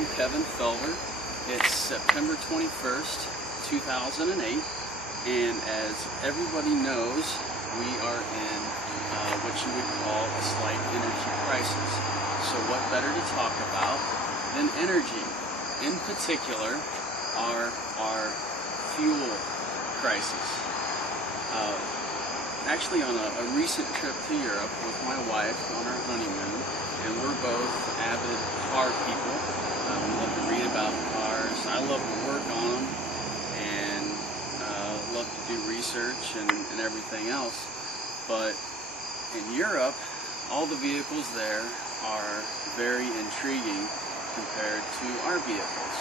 I'm Kevin Felver. It's September 21st, 2008, and as everybody knows, we are in what you would call a slight energy crisis. So what better to talk about than energy? In particular, our fuel crisis. Actually, on a recent trip to Europe with my wife on our honeymoon, and we're both avid car people. We love to read about cars. I love to work on them, and love to do research and everything else. But in Europe, all the vehicles there are very intriguing compared to our vehicles.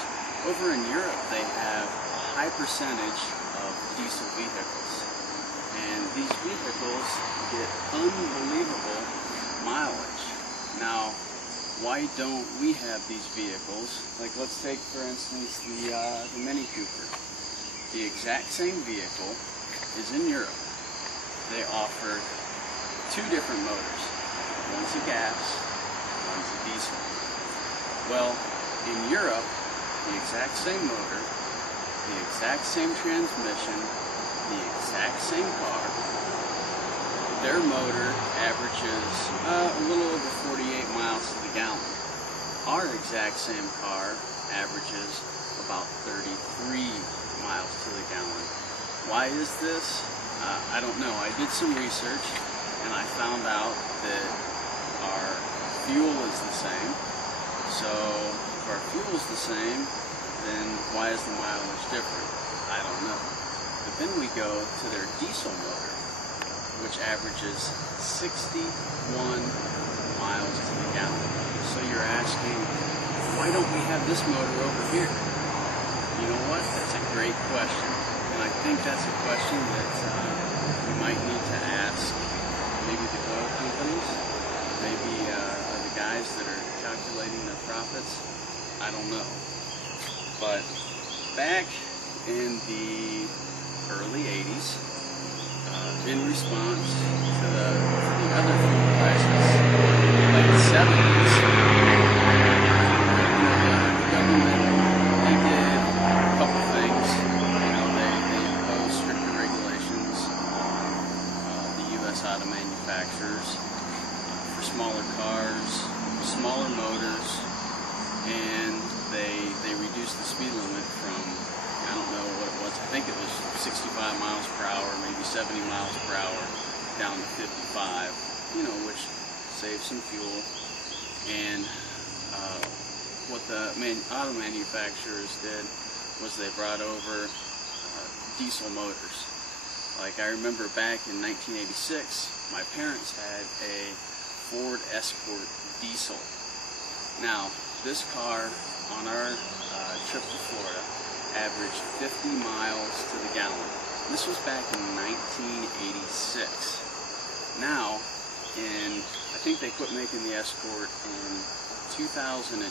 Over in Europe, they have a high percentage of diesel vehicles. And these vehicles get unbelievable mileage. Now, why don't we have these vehicles? Like, let's take, for instance, the Mini Cooper. The exact same vehicle is in Europe. They offer two different motors. One's a gas, one's a diesel. Well, in Europe, the exact same motor, the exact same transmission, the exact same car, their motor averages a little over 48 miles to the gallon. Our exact same car averages about 33 miles to the gallon. Why is this? I don't know. I did some research and I found out that our fuel is the same. So if our fuel is the same, then why is the mileage different? I don't know. But then we go to their diesel motor, which averages 61 miles to the gallon. So you're asking, why don't we have this motor over here? You know what? That's a great question. And I think that's a question that we might need to ask maybe the oil companies, maybe the guys that are calculating their profits. I don't know. But back in the early 80s, in response to the other fuel crisis, like the 70s, the government, they did a couple things. They imposed stricter regulations on the U.S. auto manufacturers for smaller cars, smaller motors, and they reduced the speed limit from, I don't know what it was, I think it was 65 miles per hour, maybe 70 miles per hour, down to 55, which saves some fuel. And what the auto manufacturers did was they brought over diesel motors. Like, I remember back in 1986, my parents had a Ford Escort diesel. Now, this car on our trip to Florida averaged 50 miles to the gallon. This was back in 1986. Now, I think they quit making the Escort in 2002.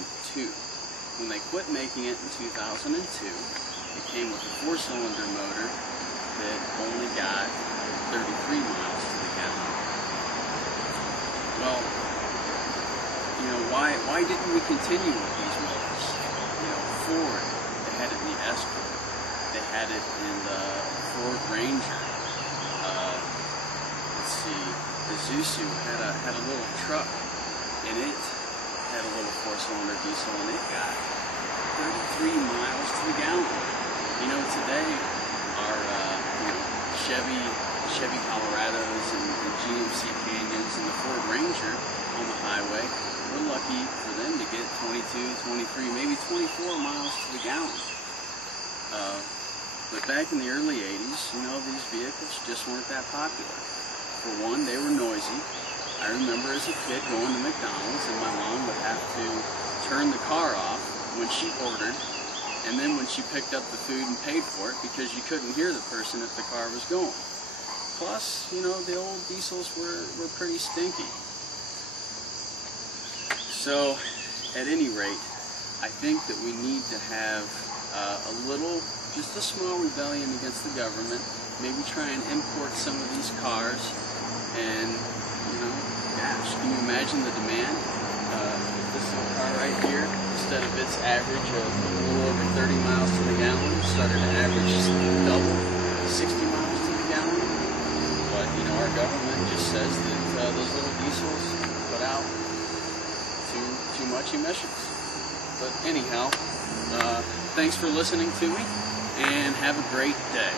When they quit making it in 2002, it came with a 4-cylinder motor that only got 33 miles to the gallon. Well, why didn't we continue with these motors? Ford, they had it in the Escort. They had it in the Ford Ranger. Let's see, Isuzu had a little truck, and it had a little 4-cylinder diesel, and it got 33 miles to the gallon. Today our Chevy Colorados and GMC Canyons and the Ford Ranger on the highway, we're lucky for them to get 22, 23, maybe 24 miles to the gallon. But back in the early 80s, these vehicles just weren't that popular. For one, they were noisy. I remember as a kid going to McDonald's and my mom would have to turn the car off when she ordered, and then when she picked up the food and paid for it, because you couldn't hear the person if the car was going. Plus, the old diesels were pretty stinky. So, at any rate, I think that we need to have just a small rebellion against the government, maybe try and import some of these cars, and, gosh, can you imagine the demand? This little car right here, instead of it its average of a little over 30 miles to the gallon. Started to average double, 60 miles to the gallon. But, you know, our government just says that those little diesels put out too much emissions. But anyhow, thanks for listening to me, and have a great day.